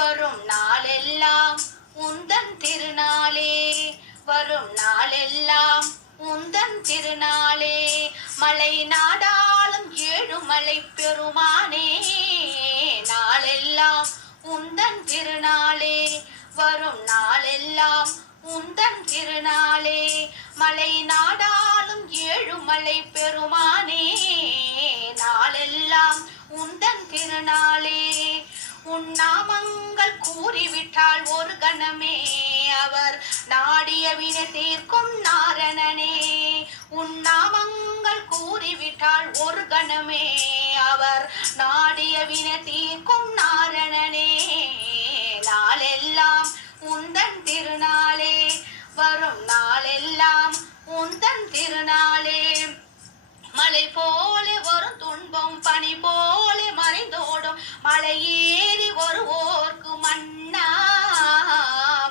வரும் நாளெல்லாம் உந்தன் திருநாளே, வரும் நாளெல்லாம் உந்தன் திருநாளே. மலை நாடாளும் ஏழுமலை பெருமானே, நாளெல்லாம் உந்தன் திருநாளே, வரும் நாளெல்லாம் உந்தன் திருநாளே. மலை நாடாளும் ஏழுமலை பெருமானே, நாளெல்லாம் உந்தன் திருநாளே. உன் நாமங்கள் கூறிவிட்டால் ஒரு கணமே அவர் நாடிய வினை தீர்க்கும் நாரணனே. உன் நாமங்கள் கூறிவிட்டால் ஒரு கணமே அவர் நாடிய வினை தீர்க்கும் நாரணனே. நாளெல்லாம் உந்தன் திருநாளே, வரும் நாளெல்லாம் உந்தன் திருநாளே. மலை போல வரும் துன்பம் பனி போல மறைந்தோடும் மலை ஏறி வருவோர்க்கு மன்னா.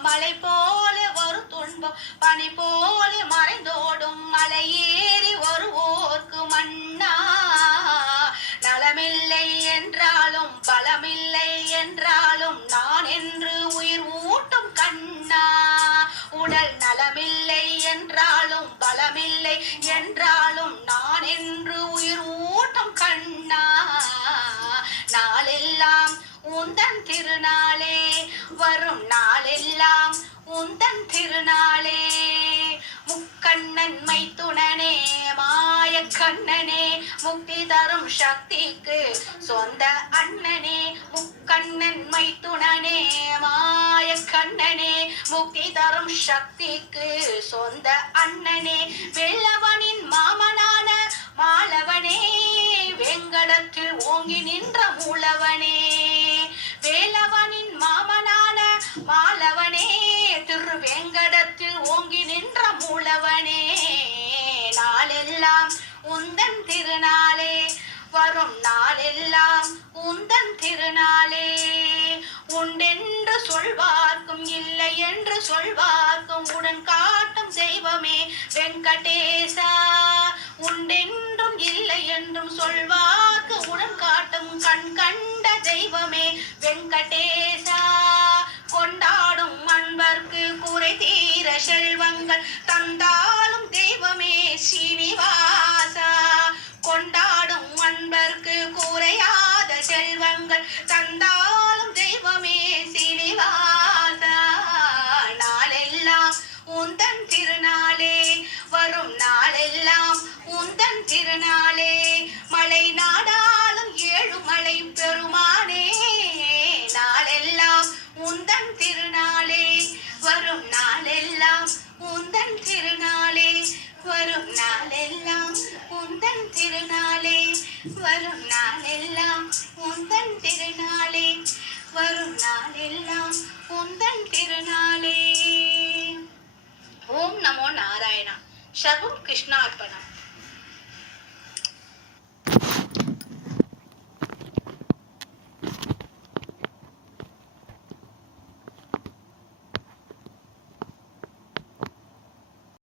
மலை போல வரும் துன்பம் பனி போல மறைந்தோடும் மலை ஏறி வருவோர்க்கு மன்னா. நலமில்லை என்றாலும் பலமில்லை என்றாலும் நான் என்று உயிர் ஊட்டும் கண்ணா. உடல் நலமில்லை என்றாலும் பலமில்லை என்றாலும் நான் என்று உயிர் ஊட்டும் கண்ணா. நாளெல்லாம் உந்தன் திருநாளே, வரும் நாளெல்லாம் உந்தன் திருநாளே. முக்கண்ணன் மைத்துணனே மாய கண்ணனே, முக்தி தரும் சக்திக்கு சொந்த அண்ணனே. முக்கண்ணன் மைத்துணனே மாய கண்ணனே, முக்தி தரும் சக்திக்கு சொந்த அண்ணனே. வெள்ளவனின் மாமனான மாலவனே, வெங்கடத்தில் ஓங்கி நின்ற மூலவனே. வேலவனின் மாமனான மாலவனே, திருவேங்கடத்தில் ஓங்கி நின்ற மூலவனே. நாளெல்லாம் உந்தன் திருநாளே, வரும் நாளெல்லாம் உந்தன் திருநாளே. உண்டென்று சொல்வார்க்கும் இல்லை என்று சொல்வார்க்கும் உடன் காட்டும் தெய்வமே வெங்கடேசா. உண்டென்றும் இல்லை என்றும் சொல்வார்க்கு உடன் காட்டும் கண் கண்ட தெய்வமே வெங்கடேசா. கொண்டாடும் அன்பர்க்கு குறை தீர செல்வங்கள் தந்தாலும் தெய்வமே சீனிவாசா. கொண்டாடும் அன்பர்க்கு குறையாத செல்வங்கள் தந்தாலும் தெய்வமே சீனிவாசா. நாளெல்லாம் உந்தன் திருநாளே, வரும் நாளெல்லாம் உந்தன் திருநாளே. மலை நாடாளும் ஏழுமலை பெருமானே, நாளெல்லாம் உந்தன் திருநாளே, வரும் நாளெல்லாம் உந்தன் திருநாளே. வரும் நாளெல்லாம் உந்தன் திருநாளே, வரும் நாளெல்லாம் உந்தன் திருநாளே. வரும் நாளெல்லாம் உந்தன் திருநாளே. ஓம் நமோ நாராயணா. சர்வம் கிருஷ்ணார்ப்பணம்.